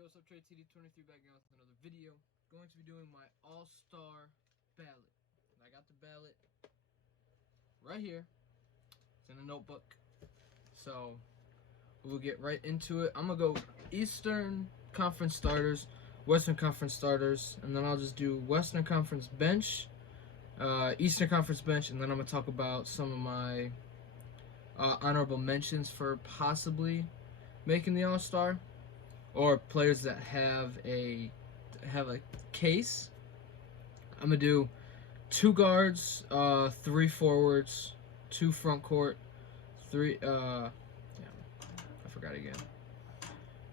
Yo, what's up, Trey TD23 back again with another video. Going to be doing my all-star ballot. I got the ballot right here. It's in a notebook. So we'll get right into it. I'm gonna go Eastern Conference starters, Western Conference starters, and then I'll just do Western Conference bench, Eastern Conference bench, and then I'm gonna talk about some of my honorable mentions for possibly making the all-star, or players that have a case. I'm gonna do 2 guards, 3 forwards, 2 front court, 3 I forgot again.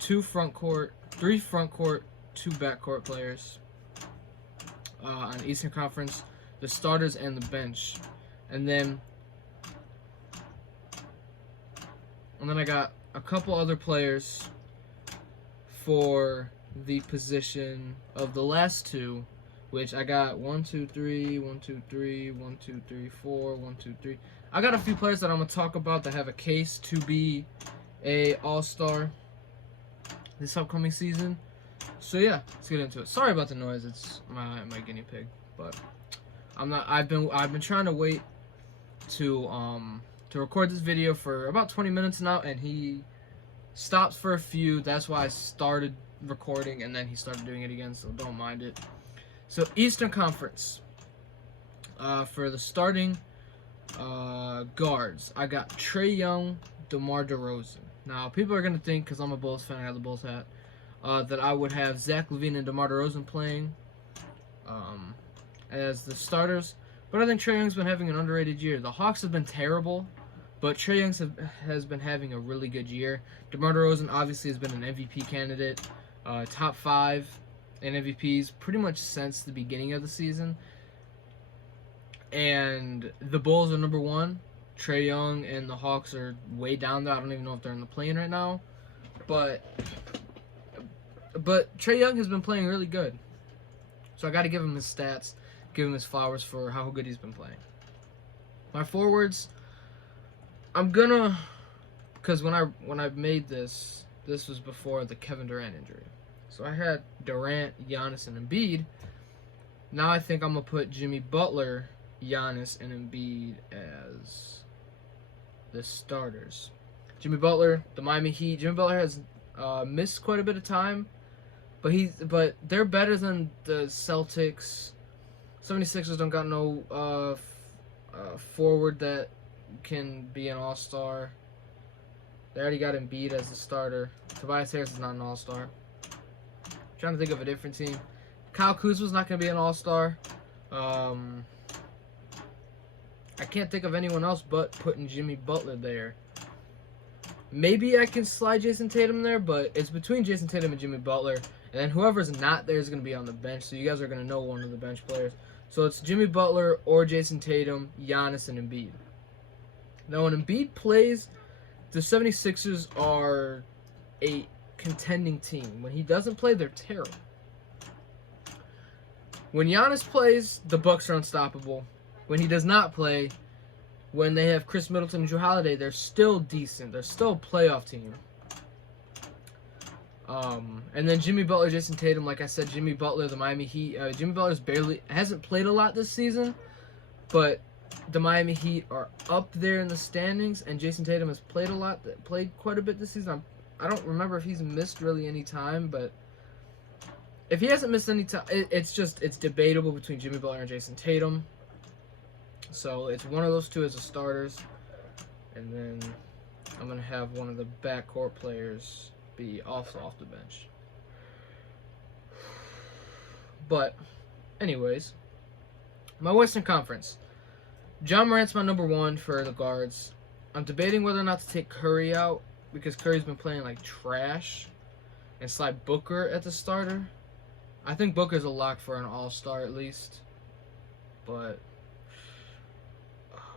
2 front court, 3 front court, 2 back court players on Eastern Conference, the starters and the bench, and then I got a couple other players for the position of the last 2, which I got 1, 2, 3, 1, 2, 3, 1, 2, 3, 4, 1, 2, 3. I got a few players that I'm gonna talk about that have a case to be a all-star this upcoming season. So yeah, let's get into it. Sorry about the noise. It's my guinea pig, but I've been trying to wait to record this video for about 20 minutes now, and he stopped for a few. That's why I started recording, and then he started doing it again, so don't mind it. So Eastern Conference, for the starting guards, I got Trae Young, DeMar DeRozan. Now, people are going to think, because I'm a Bulls fan, I have the Bulls hat, that I would have Zach LaVine and DeMar DeRozan playing as the starters, but I think Trae Young's been having an underrated year. The Hawks have been terrible, but Trae Young has been having a really good year. DeMar DeRozan obviously has been an MVP candidate, top 5 in MVPs pretty much since the beginning of the season. And the Bulls are number 1. Trae Young and the Hawks are way down there. I don't even know if they're in the play-in right now. But Trae Young has been playing really good. So I got to give him his stats, give him his flowers for how good he's been playing. My forwards, I'm gonna, because when I made this was before the Kevin Durant injury. So I had Durant, Giannis, and Embiid. Now I think I'm gonna put Jimmy Butler, Giannis, and Embiid as the starters. Jimmy Butler, the Miami Heat. Jimmy Butler has missed quite a bit of time, but they're better than the Celtics. 76ers don't got no forward that can be an all-star. They already got Embiid as the starter. Tobias Harris is not an all-star. Trying to think of a different team. Kyle Kuzma's not going to be an all-star. I can't think of anyone else but putting Jimmy Butler there. Maybe I can slide Jason Tatum there, but it's between Jason Tatum and Jimmy Butler. And then whoever's not there is going to be on the bench, so you guys are going to know one of the bench players. So it's Jimmy Butler or Jason Tatum, Giannis, and Embiid. Now, when Embiid plays, the 76ers are a contending team. When he doesn't play, they're terrible. When Giannis plays, the Bucks are unstoppable. When he does not play, when they have Chris Middleton and Jrue Holiday, they're still decent. They're still a playoff team. And then Jimmy Butler, Jason Tatum, like I said, Jimmy Butler, the Miami Heat. Jimmy Butler's hasn't played a lot this season, but the Miami Heat are up there in the standings, and Jason Tatum has played quite a bit this season. I don't remember if he's missed really any time, but if he hasn't missed any time, it's debatable between Jimmy Butler and Jason Tatum. So it's one of those two as the starters, and then I'm gonna have one of the backcourt players be off the bench. But anyways, my Western Conference. Ja Morant's my number 1 for the guards. I'm debating whether or not to take Curry out because Curry's been playing like trash, and slide Booker at the starter. I think Booker's a lock for an all-star at least, but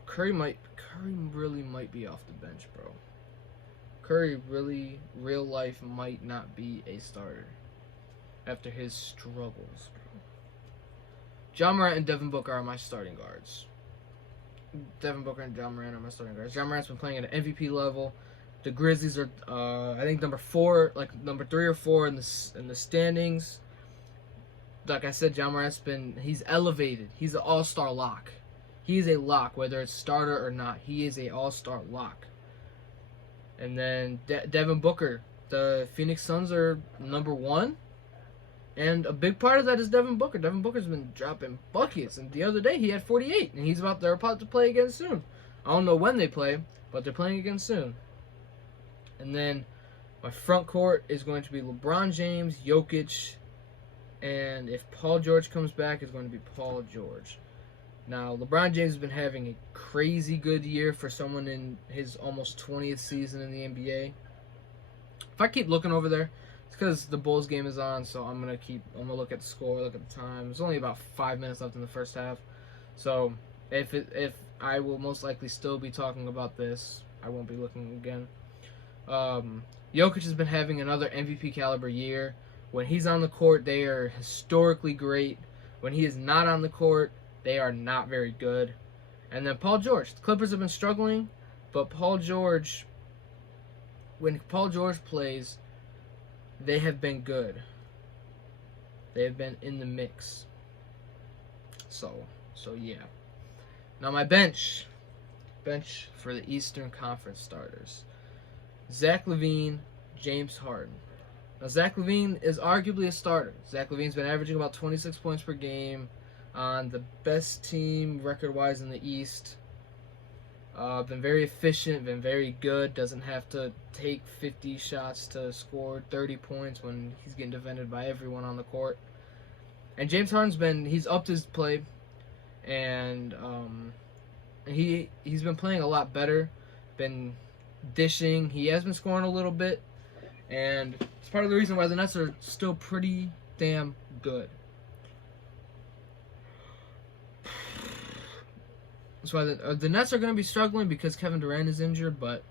Curry really might be off the bench, bro. Curry really, real life, might not be a starter after his struggles, bro. Ja Morant and Devin Booker are my starting guards. Devin Booker and Ja Morant are my starting guards. Ja Morant's been playing at an MVP level. The Grizzlies are, I think, number 4, like number 3 or 4 in the standings. Like I said, John Morant's he's elevated. He's an all-star lock. He is a lock, whether it's starter or not. He is a all-star lock. And then Devin Booker. The Phoenix Suns are number 1. And a big part of that is Devin Booker. Devin Booker's been dropping buckets. And the other day he had 48. And they're about to play again soon. I don't know when they play, but they're playing again soon. And then my front court is going to be LeBron James, Jokic, and if Paul George comes back, it's going to be Paul George. Now, LeBron James has been having a crazy good year for someone in his almost 20th season in the NBA. If I keep looking over there, it's because the Bulls game is on, so I'm gonna look at the score, look at the time. There's only about 5 minutes left in the first half, so if I will most likely still be talking about this, I won't be looking again. Jokic has been having another MVP caliber year. When he's on the court, they are historically great. When he is not on the court, they are not very good. And then Paul George. The Clippers have been struggling, but when Paul George plays, they have been good. They have been in the mix. So yeah. Now my bench for the Eastern Conference starters. Zach LaVine, James Harden. Now, Zach LaVine is arguably a starter. Zach LaVine's been averaging about 26 points per game on the best team record-wise in the East. Been very efficient, been very good. Doesn't have to take 50 shots to score 30 points when he's getting defended by everyone on the court. And James Harden's he's upped his play, and he's been playing a lot better. Been dishing. He has been scoring a little bit. And it's part of the reason why the Nets are still pretty damn good. That's why the Nets are going to be struggling because Kevin Durant is injured, but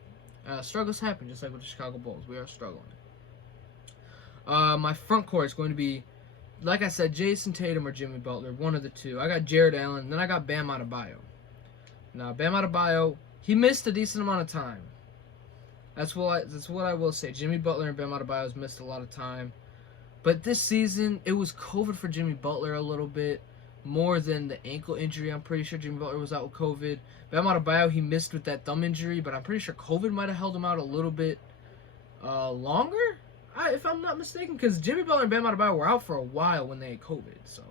struggles happen, just like with the Chicago Bulls. We are struggling. My front court is going to be, like I said, Jason Tatum or Jimmy Butler, one of the two. I got Jared Allen, and then I got Bam Adebayo. Now, Bam Adebayo, he missed a decent amount of time. That's what I will say. Jimmy Butler and Bam Adebayo has missed a lot of time. But this season, it was COVID for Jimmy Butler a little bit, more than the ankle injury. I'm pretty sure Jimmy Butler was out with COVID. Bam Adebayo, he missed with that thumb injury, but I'm pretty sure COVID might have held him out a little bit longer, if I'm not mistaken, because Jimmy Butler and Bam Adebayo were out for a while when they had COVID. So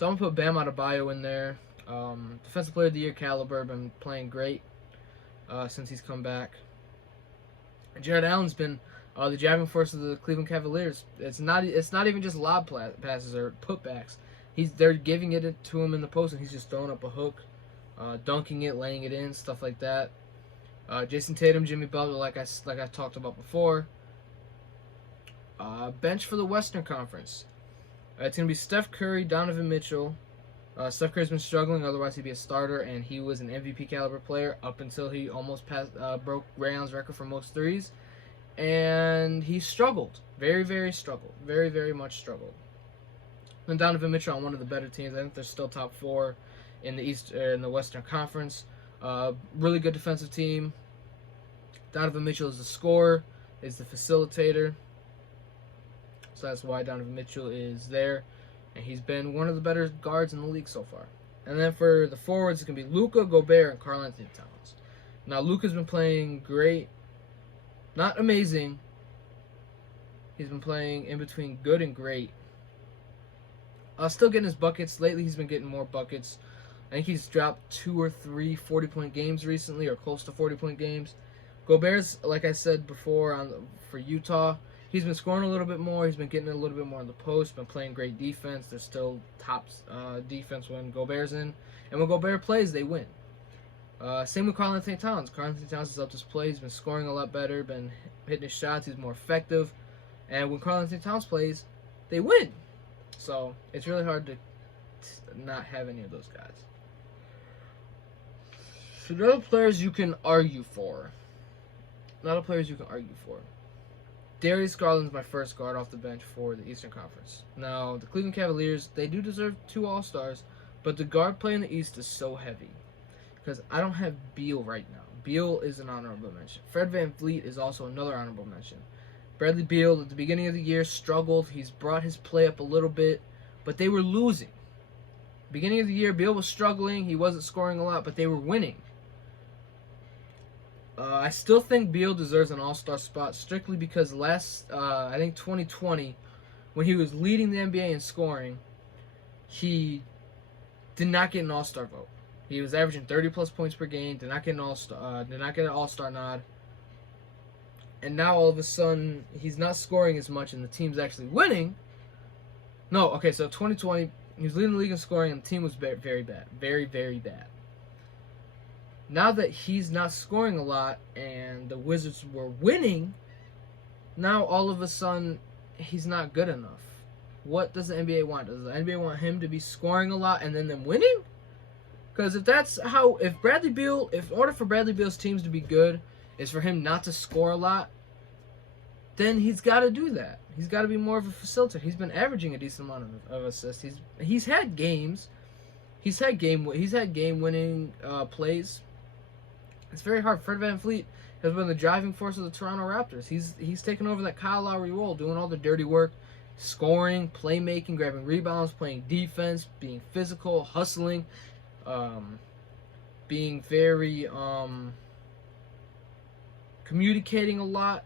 I'm going to put Bam Adebayo in there. Defensive Player of the Year caliber, been playing great since he's come back. And Jared Allen's been the driving force of the Cleveland Cavaliers. It's not even just lob passes or putbacks. They're giving it to him in the post, and he's just throwing up a hook, dunking it, laying it in, stuff like that. Jason Tatum, Jimmy Butler, like I talked about before. Bench for the Western Conference. It's gonna be Steph Curry, Donovan Mitchell. Steph Curry's been struggling, otherwise he'd be a starter, and he was an MVP caliber player up until he almost broke Ray Allen's record for most threes, and he struggled, very, very struggled, very, very much struggled. Then Donovan Mitchell on one of the better teams. I think they're still top 4 in the Western Conference. Really good defensive team. Donovan Mitchell is the scorer, is the facilitator, so that's why Donovan Mitchell is there. And he's been one of the better guards in the league so far. And then for the forwards, it's going to be Luka, Gobert, and Karl-Anthony Towns. Now, Luka's been playing great. Not amazing. He's been playing in between good and great. Still getting his buckets. Lately, he's been getting more buckets. I think he's dropped 2 or 3 40-point games recently, or close to 40-point games. Gobert's, like I said before, for Utah, he's been scoring a little bit more. He's been getting a little bit more on the post. Been playing great defense. There's still top defense when Gobert's in. And when Gobert plays, they win. Same with Karl-Anthony Towns. Karl-Anthony Towns has upped his play. He's been scoring a lot better. Been hitting his shots. He's more effective. And when Karl-Anthony Towns plays, they win. So it's really hard to not have any of those guys. So there are players you can argue for. Not players you can argue for. Darius Garland's my first guard off the bench for the Eastern Conference. Now, the Cleveland Cavaliers, they do deserve 2 All-Stars, but the guard play in the East is so heavy. Because I don't have Beal right now. Beal is an honorable mention. Fred VanVleet is also another honorable mention. Bradley Beal, at the beginning of the year, struggled. He's brought his play up a little bit, but they were losing. Beginning of the year, Beal was struggling. He wasn't scoring a lot, but they were winning. I still think Beal deserves an all-star spot strictly because I think 2020, when he was leading the NBA in scoring, he did not get an all-star vote. He was averaging 30-plus points per game, did not get an all-star nod. And now all of a sudden, he's not scoring as much and the team's actually winning. No, okay, so 2020, he was leading the league in scoring and the team was very bad. Very, very bad. Now that he's not scoring a lot and the Wizards were winning, now all of a sudden, he's not good enough. What does the NBA want? Does the NBA want him to be scoring a lot and then them winning? Because if in order for Bradley Beal's teams to be good, is for him not to score a lot, then he's got to do that. He's got to be more of a facilitator. He's been averaging a decent amount of assists. He's had games. He's had game-winning plays. It's very hard. Fred VanVleet has been the driving force of the Toronto Raptors. He's taken over that Kyle Lowry role, doing all the dirty work, scoring, playmaking, grabbing rebounds, playing defense, being physical, hustling, being very communicating a lot.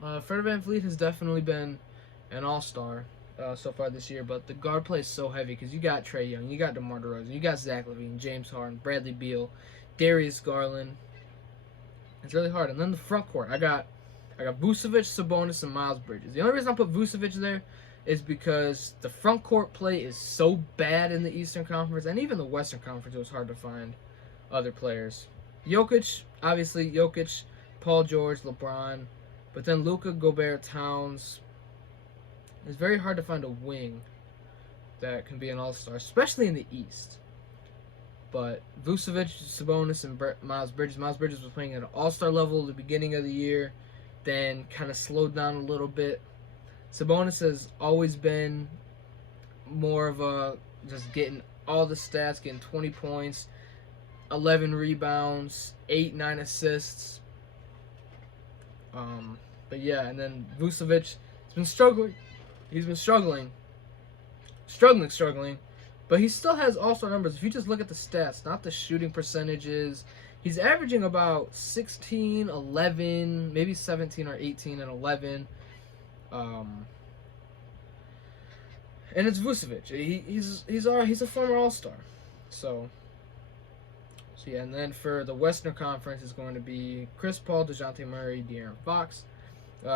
Fred VanVleet has definitely been an all-star so far this year, but the guard play is so heavy because you got Trae Young, you got DeMar DeRozan, you got Zach LaVine, James Harden, Bradley Beal, Darius Garland. It's really hard. And then the front court, I got Vucevic, Sabonis, and Miles Bridges. The only reason I put Vucevic there is because the front court play is so bad in the Eastern Conference, and even the Western Conference, it was hard to find other players. Jokic, Paul George, LeBron, but then Luka, Gobert, Towns. It's very hard to find a wing that can be an all-star, especially in the East. But Vucevic, Sabonis, and Miles Bridges. Miles Bridges was playing at an all-star level at the beginning of the year, then kind of slowed down a little bit. Sabonis has always been more of a just getting all the stats, getting 20 points, 11 rebounds, 9 assists. But yeah, and then Vucevic has been struggling. He's been struggling, but he still has all-star numbers. If you just look at the stats, not the shooting percentages, he's averaging about 16, 11, maybe 17 or 18 and 11. And it's Vucevic. He's a former all-star. So yeah, and then for the Western Conference is going to be Chris Paul, DeJounte Murray, De'Aaron Fox.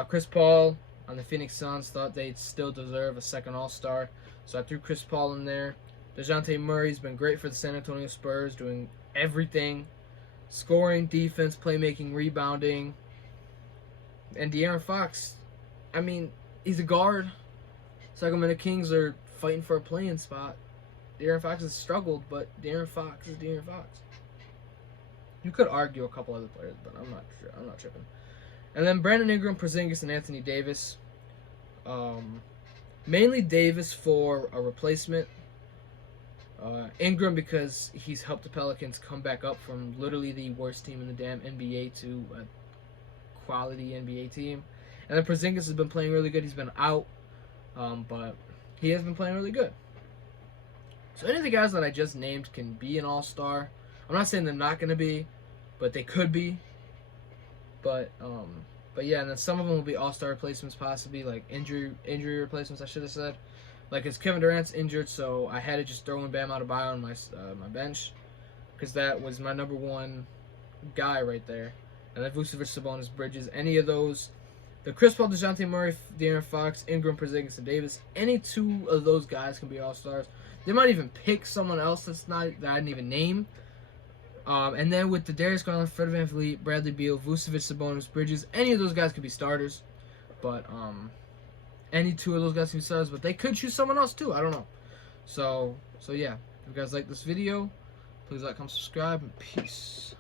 Chris Paul on the Phoenix Suns thought they'd still deserve a second all-star, so I threw Chris Paul in there. DeJounte Murray's been great for the San Antonio Spurs, doing everything. Scoring, defense, playmaking, rebounding. And De'Aaron Fox, I mean, he's a guard. Sacramento Kings are fighting for a play-in spot. De'Aaron Fox has struggled, but De'Aaron Fox is De'Aaron Fox. You could argue a couple other players, but I'm not sure. I'm not tripping. And then Brandon Ingram, Porzingis, and Anthony Davis. Mainly Davis for a replacement. Ingram because he's helped the Pelicans come back up from literally the worst team in the damn NBA to a quality NBA team. And then Porzingis has been playing really good. He's been out, but he has been playing really good. So any of the guys that I just named can be an all-star. I'm not saying they're not going to be, but they could be. But yeah, and then some of them will be all-star replacements possibly, like injury replacements, I should have said. Like, because Kevin Durant's injured, so I had to just throw in Bam Adebayo on my bench, because that was my number one guy right there. And then Vucevic, Sabonis, Bridges, any of those. The Chris Paul, DeJounte Murray, De'Aaron Fox, Ingram, Porzingis, and Davis, any two of those guys can be all-stars. They might even pick someone else that I didn't even name. And then with the Darius Garland, Fred VanVleet, Bradley Beal, Vucevic, Sabonis, Bridges, any of those guys could be starters. But any two of those guys can be starters, but they could choose someone else too. I don't know. So yeah. If you guys like this video, please like, comment, subscribe, and peace.